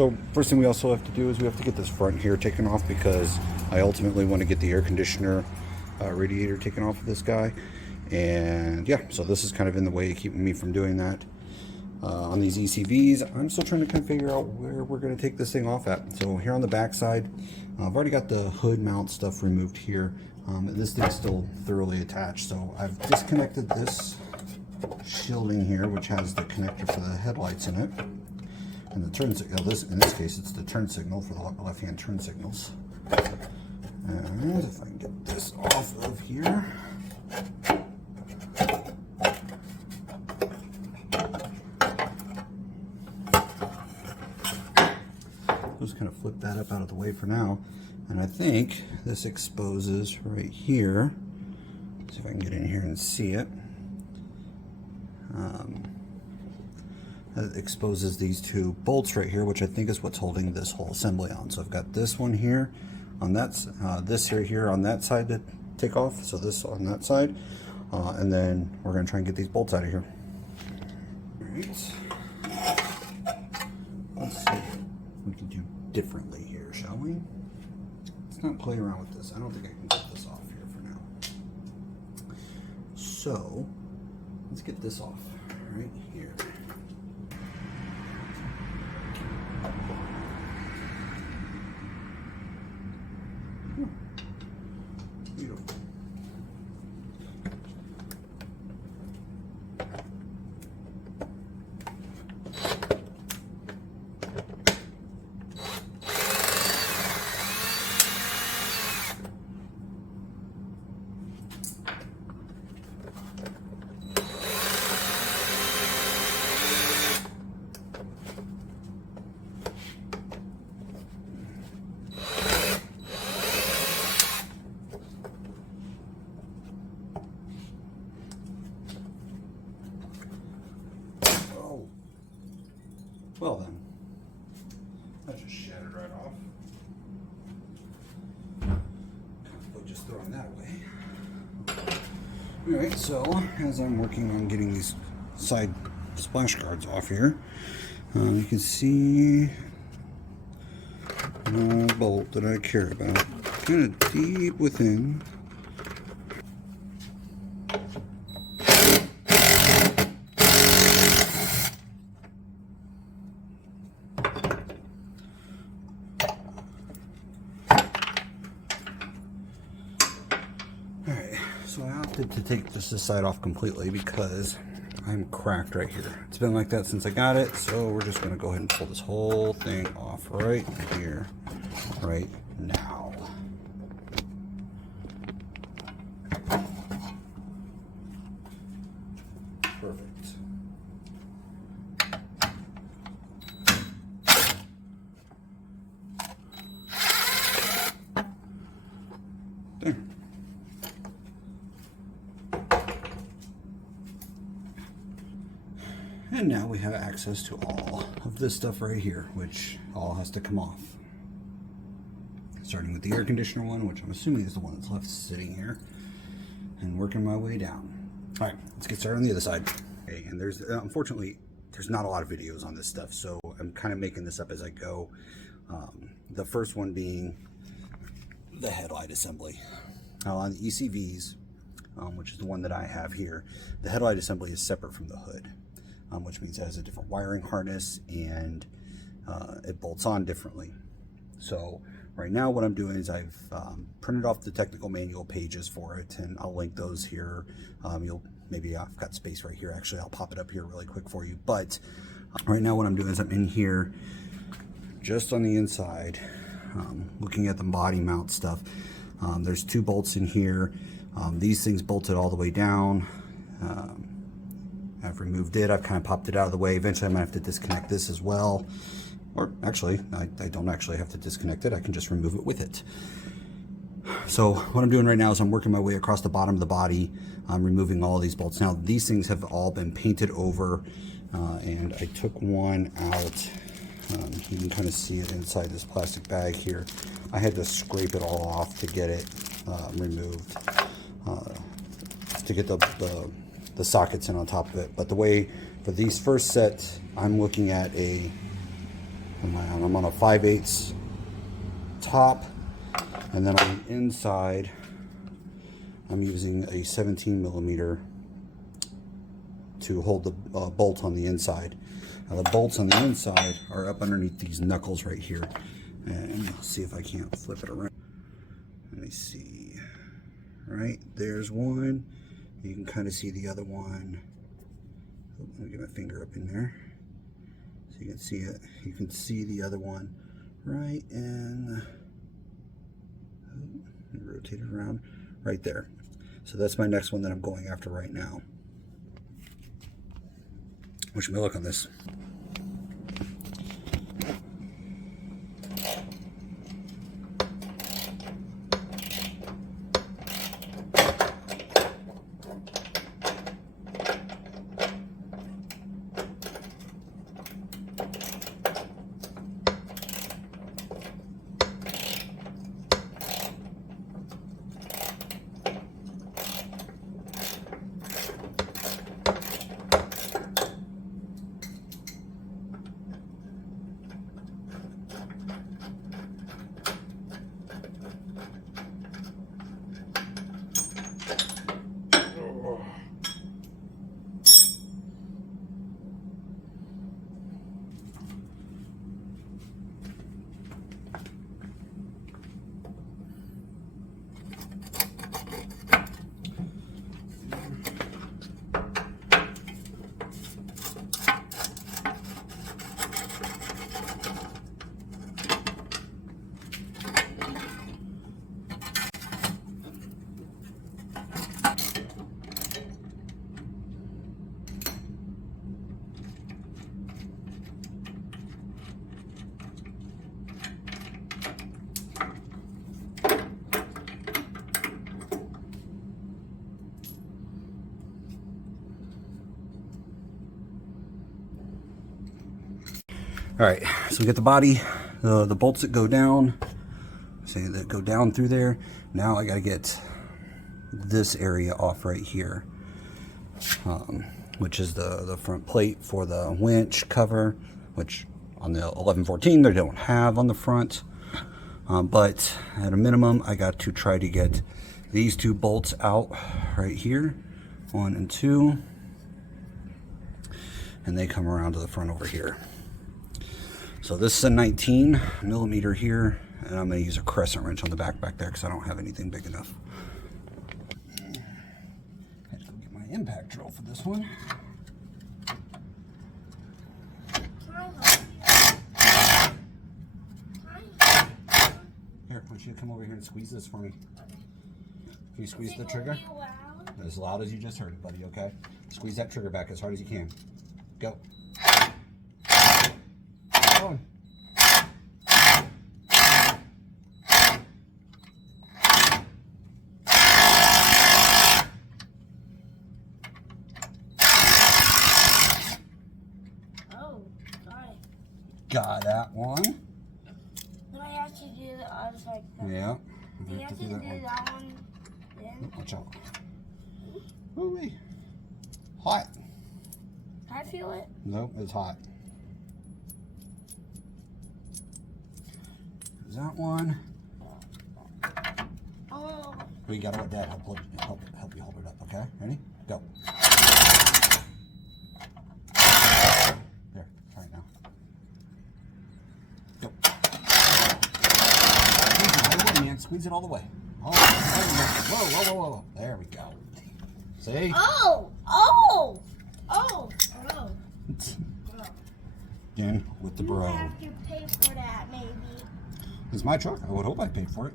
so first thing we also have to do is we have to get this front here taken off, because I ultimately want to get the air conditioner radiator taken off of this guy. And yeah, so this is kind of in the way, keeping me from doing that. On these ECVs, I'm still trying to kind of figure out where we're going to take this thing off at. So here on the back side, I've already got the hood mount stuff removed here. This thing's still thoroughly attached, so I've disconnected this shielding here, which has the connector for the headlights in it, and the turn signal. In this case, it's the turn signal for the left-hand turn signals. And if I can get this off of here. Just kind of flip that up out of the way for now. And I think this exposes right here. See if I can get in here and see it. That exposes these two bolts right here, which I think is what's holding this whole assembly on. So I've got this one here on that, this here on that side to take off. So this on that side, and then we're going to try and get these bolts out of here. All right. Let's see what we can do differently here, shall we? Let's not play around with this. I don't think I can get this off here for now. So let's get this off right here. Beautiful. Well then, that just shattered right off. But just throwing that away. Alright, so as I'm working on getting these side splash guards off here, you can see the bolt that I care about kind of deep within. So I opted to take this side off completely because I'm cracked right here. It's been like that since I got it, so we're just going to go ahead and pull this whole thing off right here, right now. Perfect. There. And now we have access to all of this stuff right here, which all has to come off. Starting with the air conditioner one, which I'm assuming is the one that's left sitting here, and working my way down. All right, let's get started on the other side. Okay, and there's, unfortunately, there's not a lot of videos on this stuff, so I'm kind of making this up as I go. The first one being the headlight assembly. Now on the ECVs, which is the one that I have here, the headlight assembly is separate from the hood. Which means it has a different wiring harness, and it bolts on differently. So right now what I'm doing is I've printed off the technical manual pages for it, and I'll link those here. Maybe I've got space right here. Actually, I'll pop it up here really quick for you. But right now what I'm doing is I'm in here just on the inside, looking at the body mount stuff. There's two bolts in here. These things bolted all the way down. I've removed it. I've kind of popped it out of the way. Eventually I'm going to have to disconnect this as well. Or actually, I don't actually have to disconnect it. I can just remove it with it. So what I'm doing right now is I'm working my way across the bottom of the body. I'm removing all of these bolts. Now these things have all been painted over, and I took one out. You can kind of see it inside this plastic bag here. I had to scrape it all off to get it removed, to get the sockets in on top of it. But the way for these first set, I'm looking at a I'm on a 5/8 top, and then on the inside, I'm using a 17mm to hold the bolt on the inside. Now the bolts on the inside are up underneath these knuckles right here. And I'll see if I can't flip it around. Let me see. Right, there's one. You can kind of see the other one. Let me get my finger up in there so you can see it. You can see the other one right in. Rotate it around right there. So that's my next one that I'm going after right now. Wish me luck on this. All right, so we get the body, the bolts that go down, say that go down through there. Now I gotta get this area off right here, which is the front plate for the winch cover, which on the 1114 they don't have on the front. But at a minimum, I got to try to get these two bolts out right here, 1 and 2, and they come around to the front over here. So this is a 19mm here, and I'm going to use a crescent wrench on the back there because I don't have anything big enough. I had to go get my impact drill for this one. Here, I want you to come over here and squeeze this for me. Can you squeeze the trigger? As loud as you just heard it, buddy, okay? Squeeze that trigger back as hard as you can. Go. Going. Oh, sorry. Got that one. No, I have to do the other side. Yeah. Do you have to do that one then? Watch out. Ooh-wee. Hot. Can I feel it? Nope, it's hot. Is that one? Oh. We gotta let Dad help you hold it up, okay? Ready? Go. There, try it now. Go. Squeeze it all the way. Oh, whoa, whoa, whoa. There we go. See? Oh! Oh! Oh! Oh! Again, with the bro. You have to pay for that, maybe. It's my truck. I would hope I paid for it.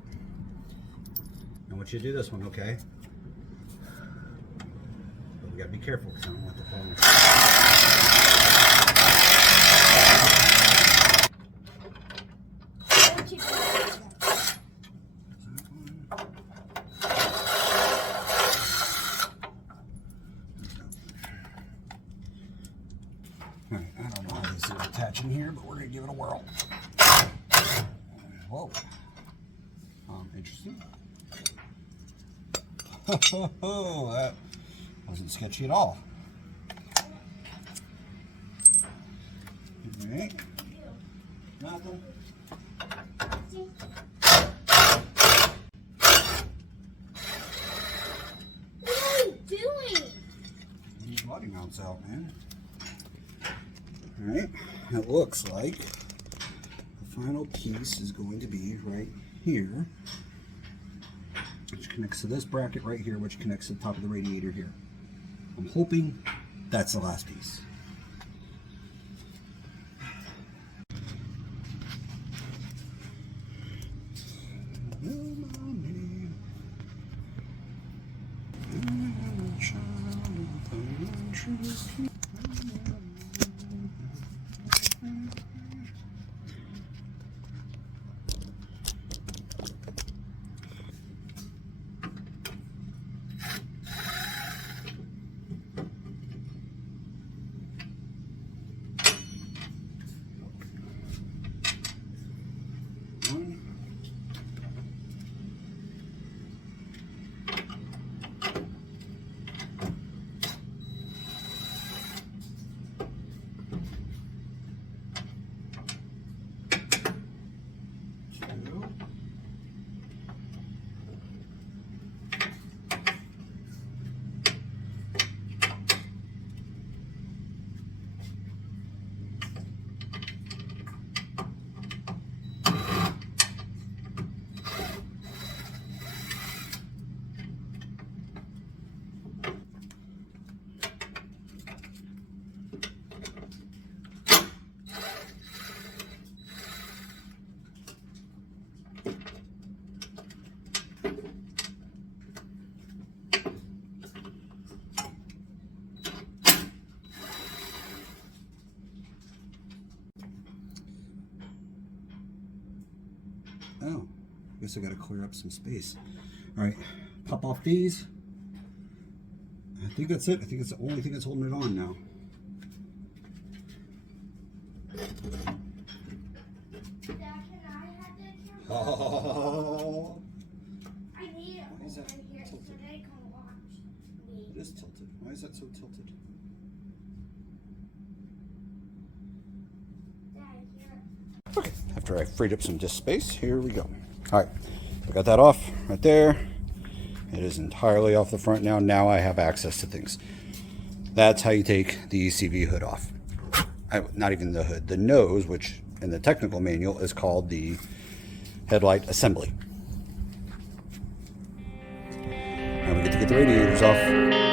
I want you to do this one, okay? But we gotta be careful because I don't want the phone. Alright, I don't know how these things attach in here, but we're gonna give it a whirl. Whoa. Interesting. Oh, that wasn't sketchy at all. Alright. Nothing. What are you doing? These body mounts out, man. Alright, it looks like the final piece is going to be right here, which connects to this bracket right here, which connects to the top of the radiator here. I'm hoping that's the last piece. Oh, I guess I gotta clear up some space. Alright, pop off these. I think that's it. I think it's the only thing that's holding it on now. Dad, can I have this? Oh, I need it Why is that over here so tilted? they can watch me. it is tilted. Why is that so tilted? Dad, here. Okay, after I freed up some disk space, here we go. Alright, I got that off right there. It is entirely off the front now. Now I have access to things. That's how you take the ECV hood off. Not even the hood, the nose, which in the technical manual is called the headlight assembly. Now we get to get the radiators off.